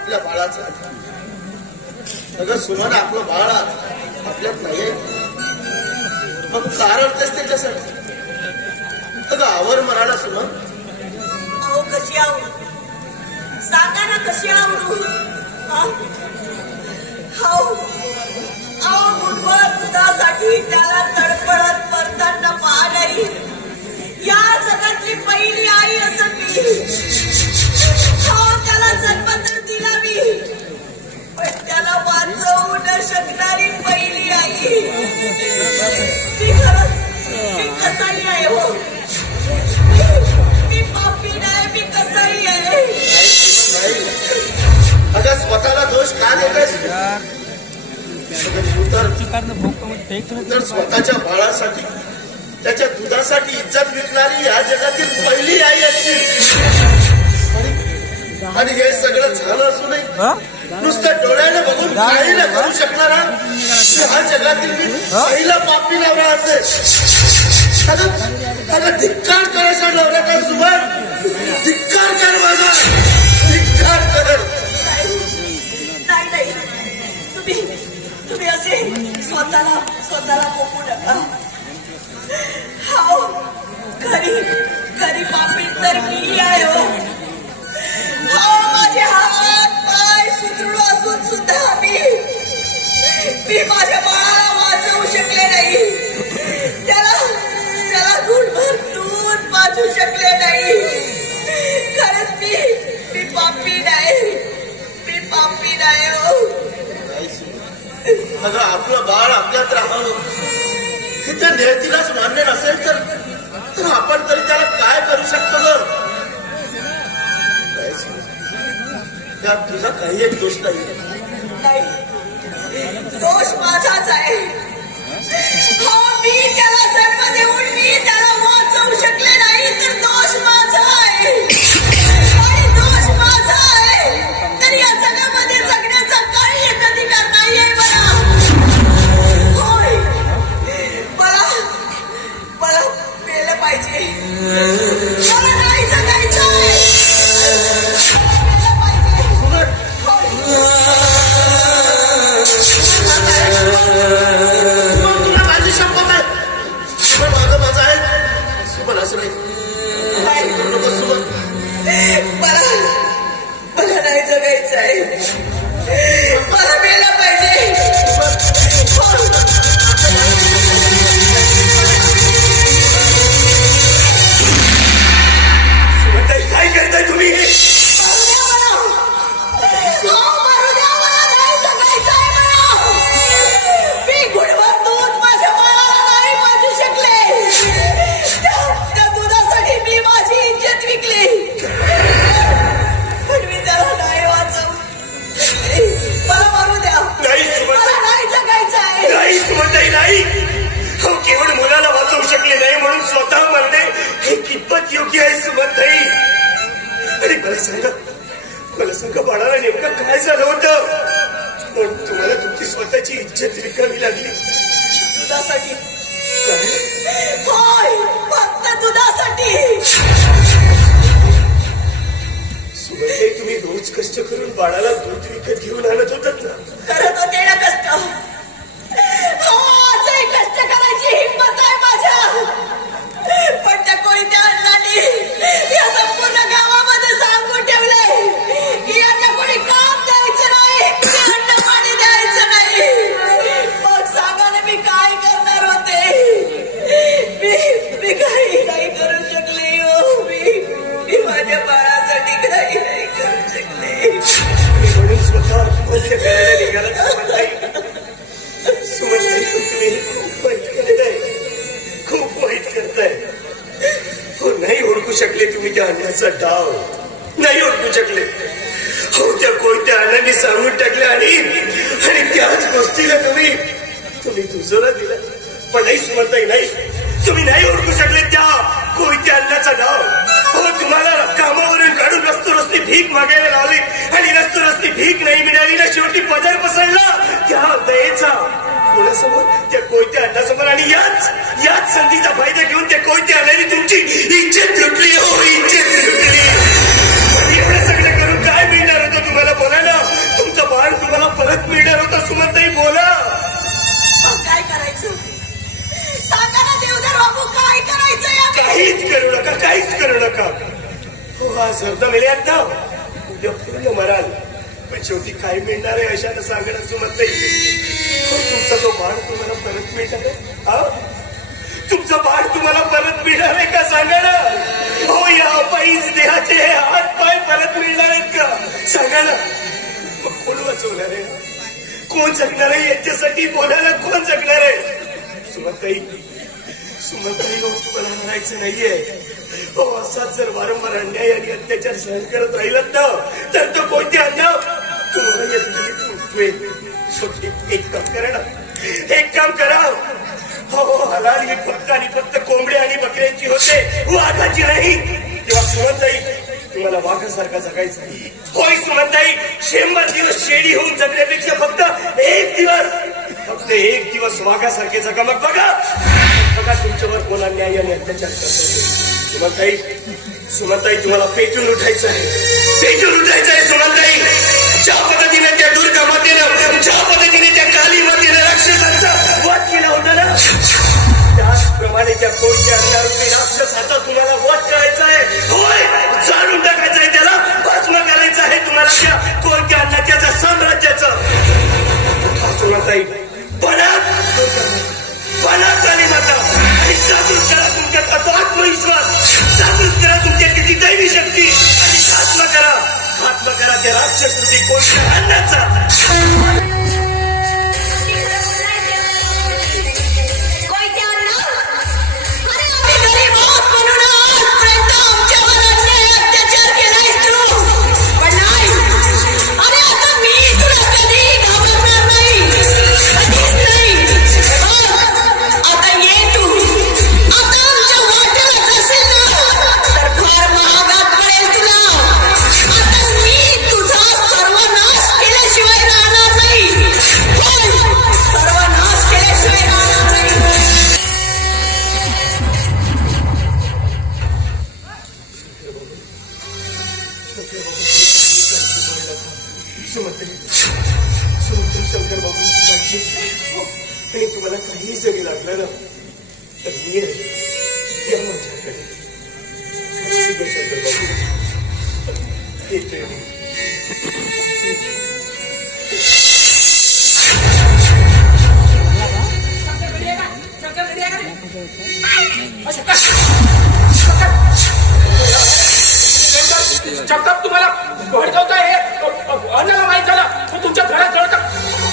आपल्या बाळाचं. अगं सुमन, आपलं बाळ आपल्यात नाहीये, मग कारडतेस त्याच्यासाठी. अगं आवर मराला सुमन. अहो कशी आवरू सांगा ना, कशी आवरू? अहो मुठभर दुधासाठी त्याला तडफडत मरताना पाहणारी या जगातली पहिली आई असं मी. त्याला जन्म तर दिला मी, पण त्याला वाचवू न शकणारी पहिली आई ती खरंच मी कसाही आहे. हो, मी पापी नाही, मी कसाही आहे. अगं स्वतःला दोष का देतेस? तर स्वतःच्या बाळासाठी, त्याच्या दुधासाठी इज्जत विकणारी या जगातील पहिली आई असते. आणि हे सगळं झालं असूनही नुसतं डोळ्याने बघून काही न करू शकणारा हा जगातील मी पहिला पापी नवरा असेल. अगं धिक्कार करायचा नवरा का सुमन? धिक्कार कर माझा, धिक्कार कर. नाही, तुम्ही असे स्वतःला पोकू नका. खरी पापी तर मी आहे. हो, माझे हात पाय सुदृढ असून सुद्धा मी माझ्या बाळाला वाचवू शकले नाही. त्याला गुणभर दूध पाजू शकले नाही. खरंच मी पापी नाही, मी पापी नाही. हो, अगं आपलं बाळ आपल्यात राहावं हे त्या नियतीलाच मान्य नसेल तर आपण तरी त्याला काय करू शकतो? त्यात तुझा काही एक दोष नाही. दोष माझाच आहे. हो, मी त्याला जन्म देऊन मी त्याला वाचवू शकले नाही तर दोष माझा आहे. आणि दोष माझा आहे तर या जगामध्ये जगण्याचा काही एक अधिकार नाहीये मला. होय, मला मेलं पाहिजे, मला नाही जगायचं आहे. तुला माझी शपथ आहे. सुमन माझं माझं आहे. सुमन असं नाही करू नको सुमन. मला नाही जगायचं आहे, मला मेलं पाहिजे. काय करताय तुम्ही? केवळ मुलाला वाचवू शकले नाही म्हणून स्वतः मरणे हे कितपत योग्य आहे सुमनताई? आणि मला सांगा बाळाला नेमकं काय झालं होतं? पण तुम्हाला तुमची स्वतःची इज्जत विकावी लागली दुधासाठी. होय, फक्त दुधासाठी. सुमनताई, तुम्ही रोज कष्ट करून बाळाला दूध विकत घेऊन आणत होतात ना? करत होते ना कष्ट. आजही कष्ट करायची हिंमत आहे माझ्या. पण त्या कोणत्या अण्णांनी या संपूर्ण गावामध्ये सांगून ठेवले की यांना कोणी काम द्यायचं नाही, अन्न पाणी द्यायचं नाही. मग सांगा ना, मी काय करणार होते? मी काही नाही करू शकले. हो, मी माझ्या बाळासाठी काही नाही करू शकले. म्हणून स्वतः आत्महत्या करायला निघाला सुमनताई. सुमनताई, तुम्ही खूप वाईट करताय, खूप वाईट करताय. हो, नाही ओळखू शकले तुम्ही त्या अन्नाचा डाव, नाही ओळखू शकले. हो, त्या कोणत्या अन्नाने सांगून टाकले आणि त्याच गोष्टीला तुम्ही दुजोरा दिला. पण नाही सुमनताई, नाही, तुम्ही नाही ओळखू शकले त्या कोणत्या अन्नाचा डाव. हो, तुम्हाला कामावरून काढून रस्ती भीक मागायला लावली आणि रस्ती भीक नाही मिळाली ना शेवटी पदर पसरला त्या दयेचा कोणासमोर? त्या कोयत्या अन्नासमोर. आणि याच संधीचा फायदा घेऊन त्या कोयत्या अन्नाने तुमची इज्जत लुटली. हो, इज्जत लुटली. एवढं सगळं करून काय मिळणार होतं तुम्हाला? बोला ना. सुद्धा मेल्यात ना, उद्या पूर्ण मराल, पण शेवटी काय मिळणार आहे अशानं सांगणं सुमनताई. तुमचा तो बाळ तुम्हाला परत मिळणार आहे? तुमचा बाळ तुम्हाला परत मिळणार आहे का सांगा ना. हो, या पायीच देहाचे हात पाय परत मिळणार आहेत का सांगा ना. मग कोण वाचवणार आहे, कोण जगणार आहे याच्यासाठी बोलायला कोण जगणार आहे. सुमनताई, सुमनताई, हो तुम्हाला म्हणायचं नाहीये. हो, असाच जर वारंवार अन्याय आणि अत्याचार सहन करत राहिलात ना तर तो कोणते अन्याय तुम्हाला येत. एक काम करा ना, एक काम करा. हो, हलाल ही फक्त आणि फक्त कोंबड्या आणि बकऱ्यांची होते, वाघाची नाही. तेव्हा सुमनताई तुम्हाला वाघासारखा जगायचं. होय सुमनताई, 100 दिवस शेळी होऊन जगण्यापेक्षा फक्त एक दिवस वाघासारखे जगा. मग बघा तुमच्यावर कोण अन्याय आणि अत्याचार करतो. सुमनताई, सुमनताई तुम्हाला पेटून उठायचं आहे, पेटून उठायचं आहे सुमनताई. ज्या पद्धतीने त्या दुर्गा मातेनं, ज्या पद्धतीने त्या काली मातेनं राक्षसांचा वध केला होता ना, त्याचप्रमाणे त्या कोणत्या अंधारूपी राक्षसाचा तुम्हाला वध करायचा आहे. होय, जाळून टाकायचं आहे, त्याला भस्म करायचं आहे तुम्हाला त्या कोणत्या अन्नाच्या साम्राज्याचं. सुमनताई, बना काली माता आणि जागृत करा तुमच्यात आत्मविश्वास, जागृत करा तुमच्यात किती दैवी शक्ती आणि खात्मा करा त्या राक्षस रूपी कोणत्या अन्नाचा. शंकर बाबू आणि तुम्हाला काही जरी लागलं ना तर मी या माझ्याकडे. शंकर बाबू येतोय. जगताप तुम्हाला भडकवता हे अन्नाला माहित झालं, तुमच्या घरात जळतं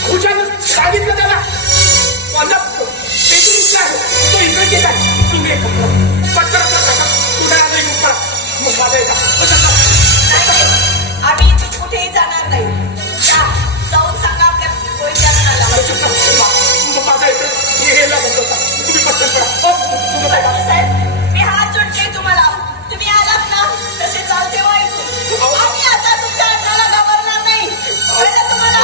खुशानं सांगितलं त्याला. अन्न पेटून उठला आहे, तो इकडे गेला. तुम्ही पटकन कुठे आलं येऊ का मग माझा येता. आम्ही इथून कुठेही जाणार नाही. जाऊन सांगा आपल्या कोयत्याला. माझा येतं हे लागत होता. तुम्ही पटकन करा. साहेब, मी हात जोडते तुम्हाला. तुम्ही आलात ना तसे चालते हो ऐकून. आम्ही आता तुमच्या अन्नाला घाबरणार नाही. कळलं तुम्हाला?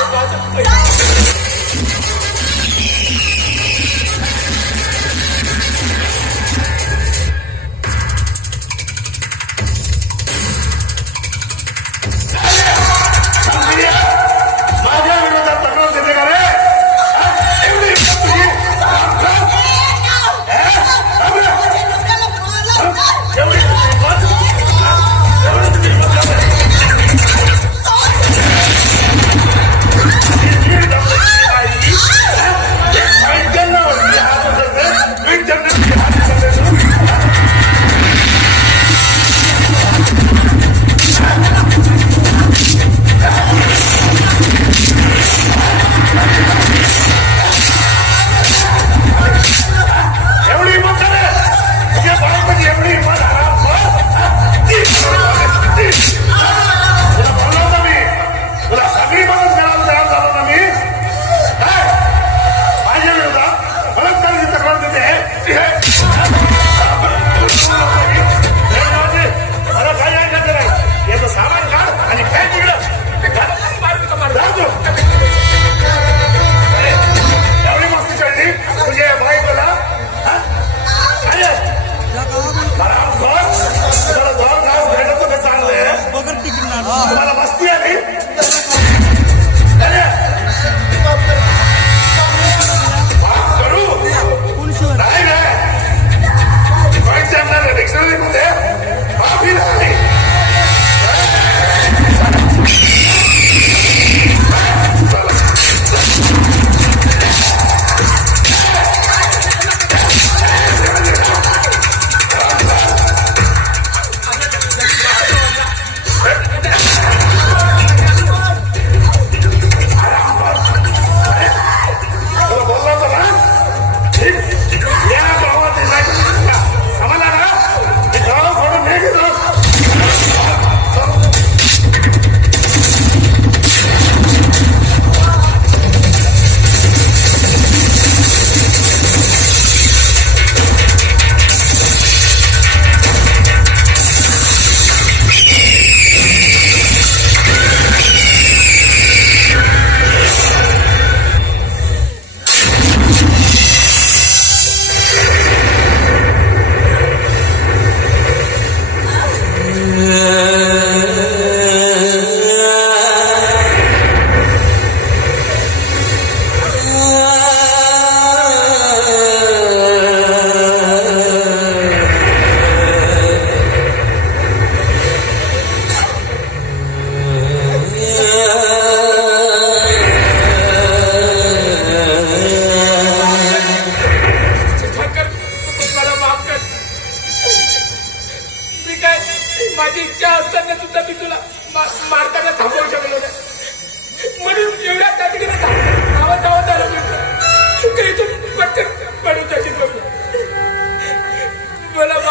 माझ्या विरोधात तक्रार देते का रे? एवढी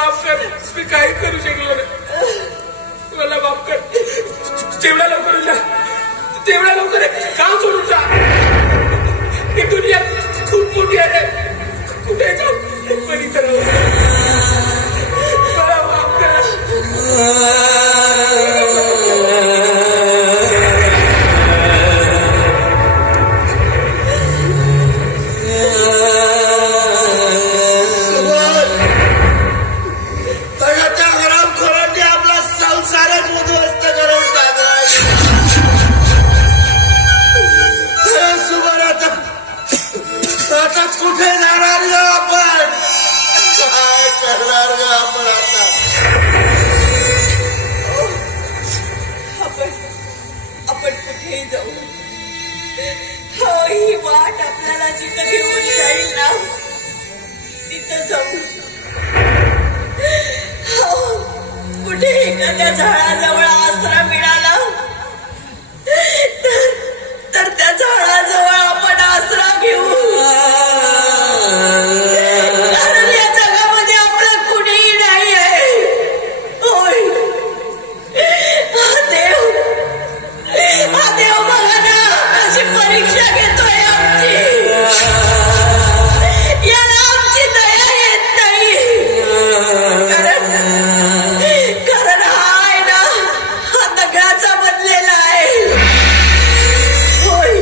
माफ कर, मी काही करू शकलो नाही. मला माफ कर. जेवढ्या लवकर जा, तेवढ्या लवकर काम सोडून जा. ही दुनिया खूप मोठी आहे. कुठे जाऊ बरी तर मला माफ कर. कुठे जाणार ग आपण? काय करणार ग आपण आता? आपण कुठेही जाऊ. हो, ही वाट आपल्याला जिथं घेऊन जाईल ना तिथं जाऊ. हो, कुठे एखाद्या झाडाजवळ आसरा मिळाला तर त्या झाडाजवळ आपण आसरा घेऊ. कारण या जगामध्ये आपलं कुणीही नाही आहे. होय, हा देव बघा ना कशी परीक्षा घेतोय आमची. याला आमची दया येत नाही. कारण हा आहे ना, हा दगडाचा बनलेला आहे. होय,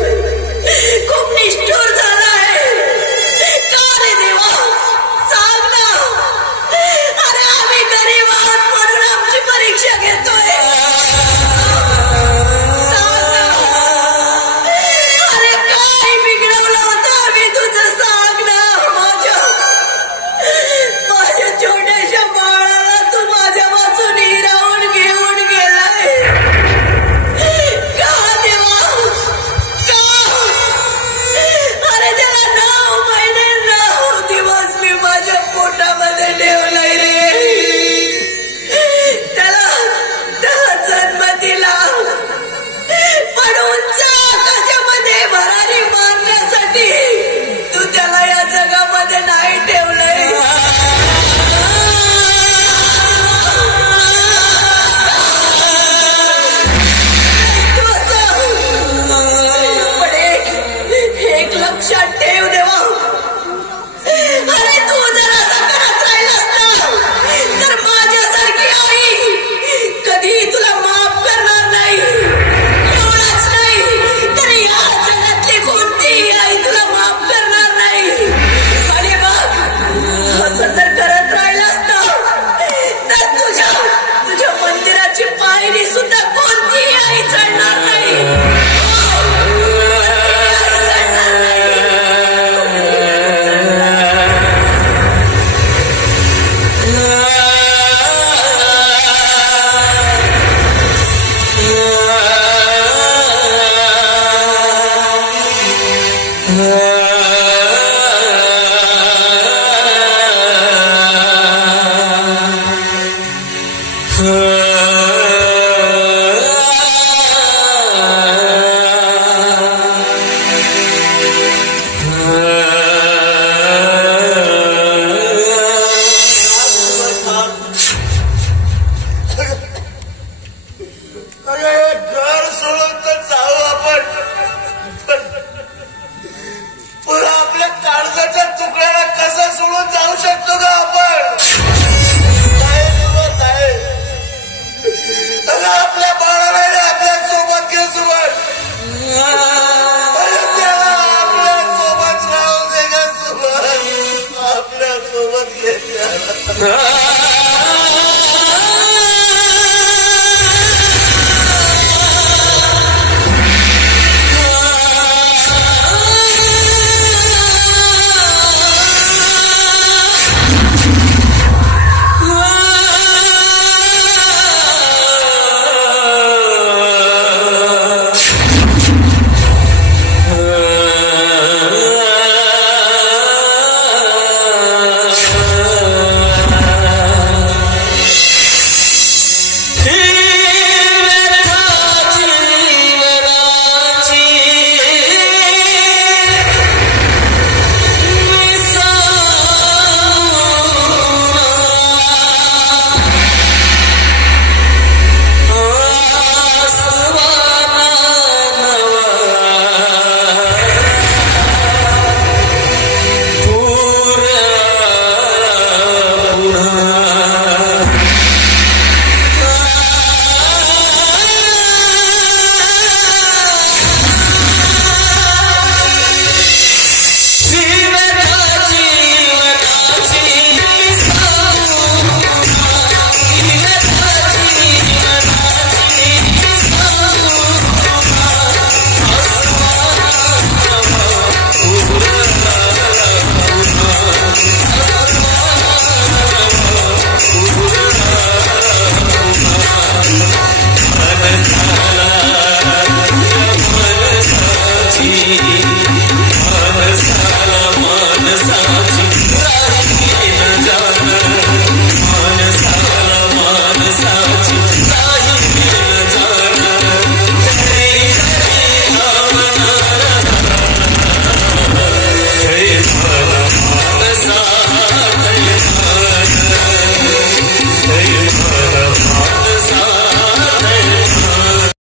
खूप निष्ठुर झाला आहे. का रे देवा, सांग ना. अरे आम्ही गरीब आहोत म्हणून आमची परीक्षा घेतोय. सांग ना. अरे काय बिघडवलं होतं आम्ही तुझं, सांग ना. माझ्या छोट्याशा बाळाला तू माझ्यापासून हिरावून घेऊन गेलाय. का देवा, का? अरे त्याला 9 महिने 9 दिवस मी माझ्या पोटामध्ये ठेवलंय रे. त्याला जन्म दिला पण उंच आकाशामध्ये भरारी मारण्यासाठी तू त्याला या जगामध्ये नाही ठेवलंय. पण एक लक्षात ठेव देवा. अरे तू जर असं करत राहिलास ना तर माझ्यासारखी आई कधी तुला माफ करणार नाही. एवढंच नाही तर या जगातली कोणतीही आई तुला माफ करणार नाही. आणि मग असं जर करत राहिलास ना तर तुझ्या मंदिराची पायरी सुद्धा कोणतीही आई चढणार नाही. घर सोडून तर जाऊ आपण, पण आपल्या काळजाच्या तुकड्याला कसं सोडून जाऊ शकतो का आपण? आपल्या बाळाला आपल्या सोबत घे सुबत. आपल्या सोबत राहू दे का सुबत. आपल्या सोबत घे.